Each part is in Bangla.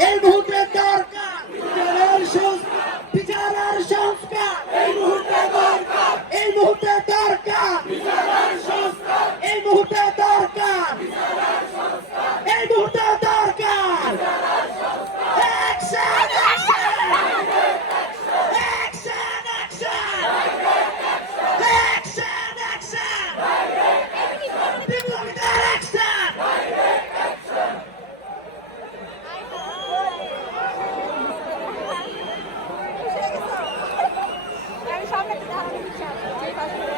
এই মুহূর্তে দরকার বিচারের সংস্কার। এই মুহূর্তে দরকার এই মুহূর্তে দরকার এই মুহূর্তে দরকার এই মুহূর্তে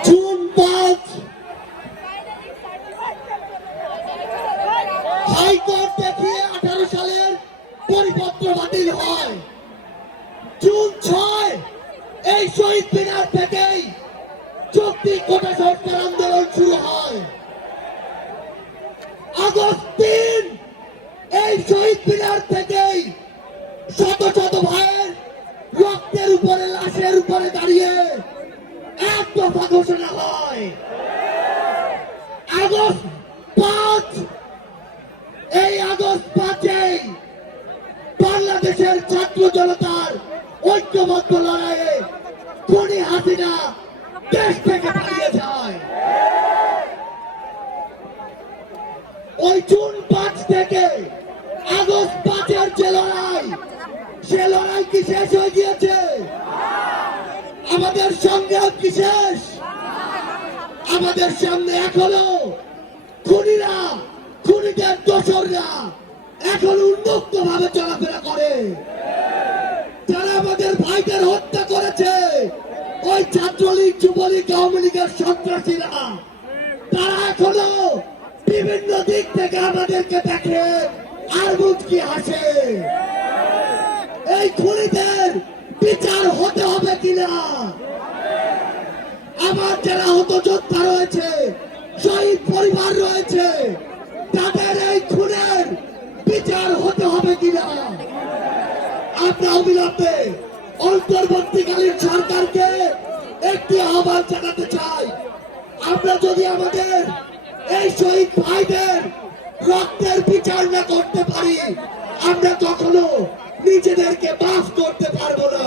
জুন হাইকোর্ট দেখিয়ে আঠারো সালের পরিপত্র বাতিল হয়। জুন ছয়, এই শহীদ মিনার থেকেই চুক্তি কোটা সরকার আন্দোলন শুরু হয়। আগস্ট তিন, এই শহীদ মিনার থেকেই শত শত ভাইয়ের রক্তের উপরে, লাশের উপরে দাঁড়িয়ে দফা ঘোষণা হয় আগস্ট পাঁচ এই আগস্ট পাঁচেই বাংলাদেশের ছাত্র জনতার ঐক্যবদ্ধ লড়াইয়ে খুনি হাসিনা দেশ থেকে পালিয়ে যায় ওই জুন পাঁচ থেকে আগস্ট পাঁচের যে লড়াই, সে লড়াই কি শেষ হয়ে গিয়েছে? আমাদের সংগ্রাম কি শেষ। আমাদের সামনে এখনও খুনিরা, খুনিদের দোসররা এখন উন্মুক্ত ভাবে চলাফেরা করে। যারা আমাদের ভাইদের হত্যা করেছে, ওই ছাত্রলীগ, যুবলীগ, আওয়ামী লীগের সন্ত্রাসীরা, তারা এখনও বিভিন্ন দিক থেকে আমাদেরকে দেখে আর মুচকি হাসে। এই খুনিদের বিচার হতে হবে। আমার যারা হত যোদ্ধা রয়েছে, শহীদ পরিবার রয়েছে, তাদের এই খুনের বিচার হতে হবে কিনা? আমরা অবিলম্বে অন্তর্বর্তীকালীন সরকারকে একটি আহ্বান জানাতে চাই। আমরা যদি আমাদের এই শহীদ ভাইদের রক্তের বিচার না করতে পারি, আমরা কখনো নিজেদেরকে মাফ করতে পারব না।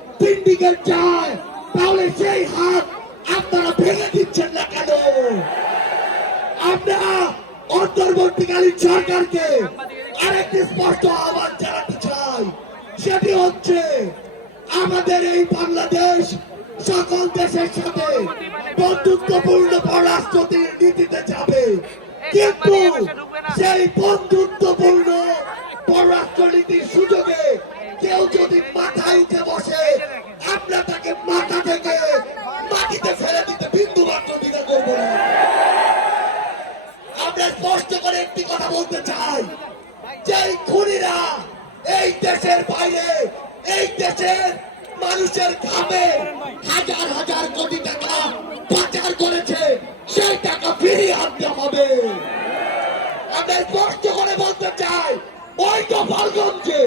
সিন্ডিকেট যায় তাহলে সেই হাত আপনারা ভেঙে দিচ্ছেন না কেন? আমরা অন্তর্বর্তীকালীন সরকারকে আরেকটি স্পষ্ট আহ্বান জানাতে চাই, সেটি হচ্ছে আমাদের এই বাংলাদেশ সকল দেশের সাথে বন্ধুত্বপূর্ণ পররাষ্ট্র নীতিতে যাবে। কিন্তু সেই বন্ধুত্বপূর্ণ পররাষ্ট্র নীতির সুযোগে করব না। আমরা স্পষ্ট করে একটি কথা বলতে চাই। যে খুনিরা এই দেশের বাইরে, এই দেশের মানুষের ঘামে হাজার হাজার কোটি টাকা পাচার করেছে, সেই টাকা ফিরিয়ে আনতে হবে। আমরা স্পষ্ট করে বলতে চাই, ওই তো ফালগঞ্জে